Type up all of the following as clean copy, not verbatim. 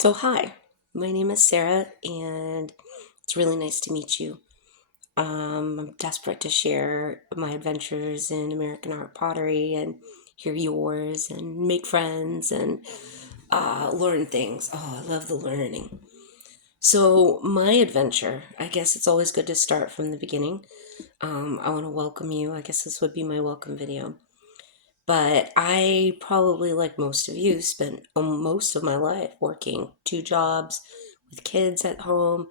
So, hi, my name is Sarah, and it's really nice to meet you. I'm desperate to share my adventures in American art pottery and hear yours and make friends and learn things. Oh, I love the learning. So, my adventure, I guess it's always good to start from the beginning. I want to welcome you. I guess this would be my welcome video. But I probably, like most of you, spent most of my life working two jobs with kids at home,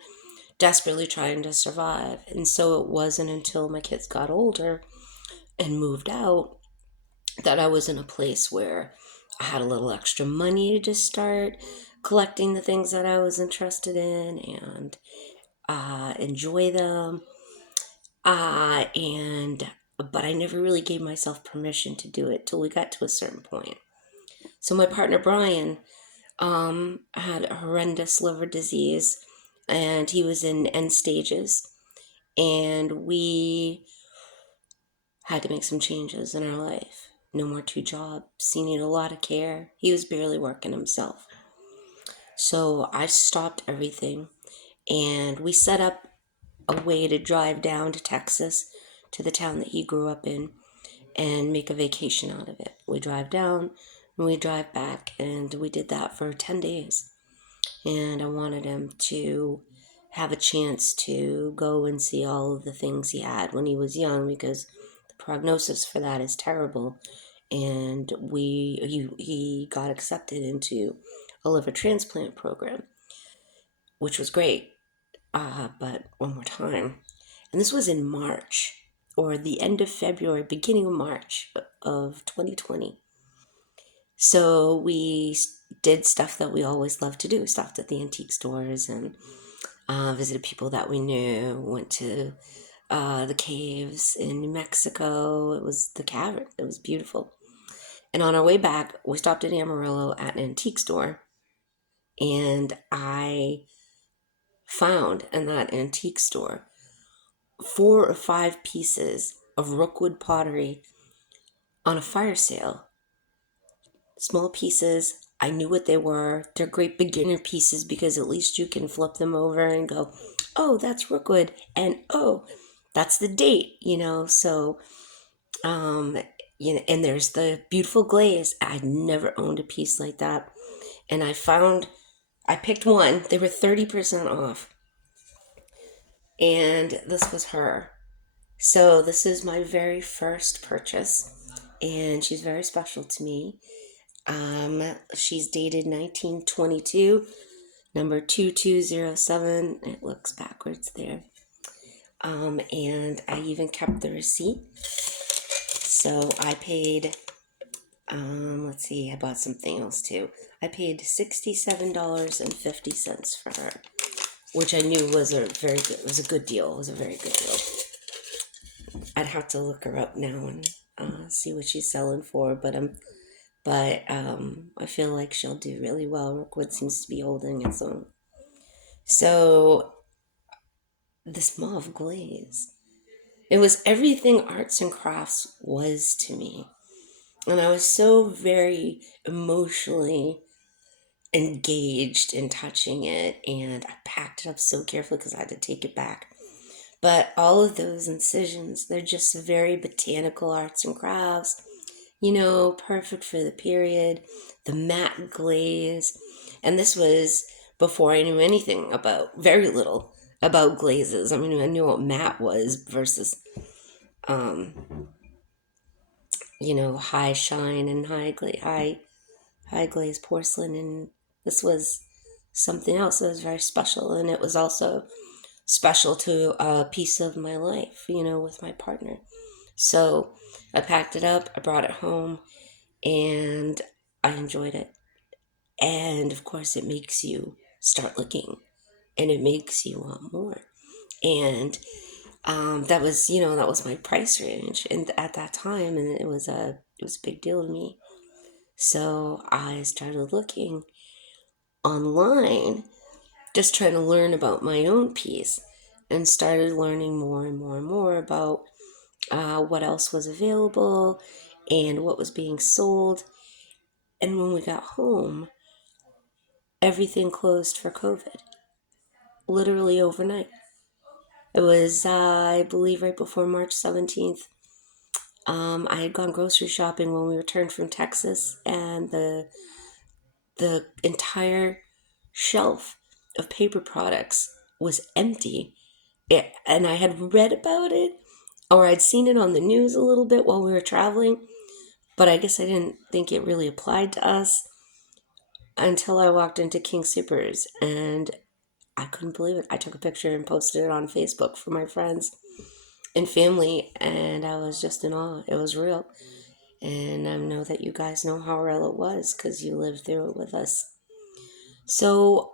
desperately trying to survive. And so it wasn't until my kids got older and moved out that I was in a place where I had a little extra money to start collecting the things that I was interested in and enjoy them. And but I never really gave myself permission to do it till we got to a certain point. So my partner Brian had a horrendous liver disease, and he was in end stages, and we had to make some changes in our life. No more two jobs. He needed a lot of care. He was barely working himself. So I stopped everything, and we set up a way to drive down to Texas, to the town that he grew up in, and make a vacation out of it. We drive down and we drive back, and we did that for 10 days. And I wanted him to have a chance to go and see all of the things he had when he was young, because the prognosis for that is terrible. And he got accepted into a liver transplant program, which was great. But one more time, and this was in March, or the end of February, beginning of March of 2020. So we did stuff that we always loved to do. We stopped at the antique stores and visited people that we knew. Went to the caves in New Mexico. It was the cavern. It was beautiful. And on our way back, we stopped at Amarillo at an antique store, and I found in that antique store 4 or 5 pieces of Rookwood pottery on a fire sale. Small pieces. I knew what they were. They're great beginner pieces because at least you can flip them over and go, oh, that's Rookwood, and oh, that's the date. So, um, and there's the beautiful glaze. I'd never owned a piece like that, and I picked one. They were 30% off, and this was her. So this is my very first purchase, and she's very special to me. She's dated 1922, number 2207. It looks backwards there. And I even kept the receipt. So I paid, let's see, I bought something else too. I paid $67.50 for her, which I knew was it was a good deal. It was a very good deal. I'd have to look her up now and see what she's selling for, but I feel like she'll do really well. Rookwood seems to be holding its own. So this mauve glaze, it was everything arts and crafts was to me, and I was so very emotionally engaged in touching it, and I packed it up so carefully because I had to take it back. But all of those incisions, they're just very botanical arts and crafts, perfect for the period, the matte glaze. And this was before I knew anything very little about glazes. I mean, I knew what matte was versus, um, high shine and high glaze porcelain. And this was something else that was very special. And it was also special to a piece of my life, with my partner. So I packed it up, I brought it home, and I enjoyed it. And of course, it makes you start looking, and it makes you want more. And that was my price range, and at that time, and it was a big deal to me. So I started looking online, just trying to learn about my own piece, and started learning more and more and more about what else was available and what was being sold. And when we got home, everything closed for COVID, literally overnight. It was, I believe, right before March 17th. I had gone grocery shopping when we returned from Texas, and the entire shelf of paper products was empty. And I had read about it, or I'd seen it on the news a little bit while we were traveling, but I guess I didn't think it really applied to us until I walked into King Supers, and I couldn't believe it. I took a picture and posted it on Facebook for my friends and family, and I was just in awe. It was real. And I know that you guys know how real it was because you lived through it with us. So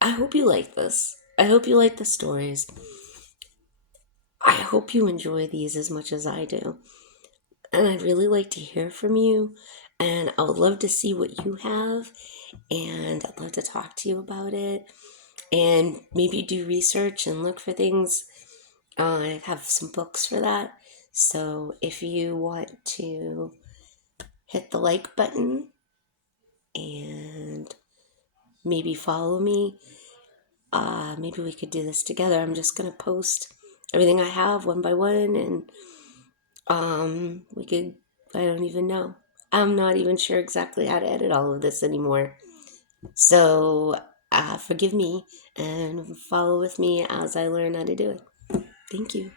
I hope you like this. I hope you like the stories. I hope you enjoy these as much as I do. And I'd really like to hear from you. And I would love to see what you have. And I'd love to talk to you about it. And maybe do research and look for things. I have some books for that. So if you want to hit the like button and maybe follow me, maybe we could do this together. I'm just going to post everything I have one by one, and we could, I don't even know. I'm not even sure exactly how to edit all of this anymore. So forgive me and follow with me as I learn how to do it. Thank you.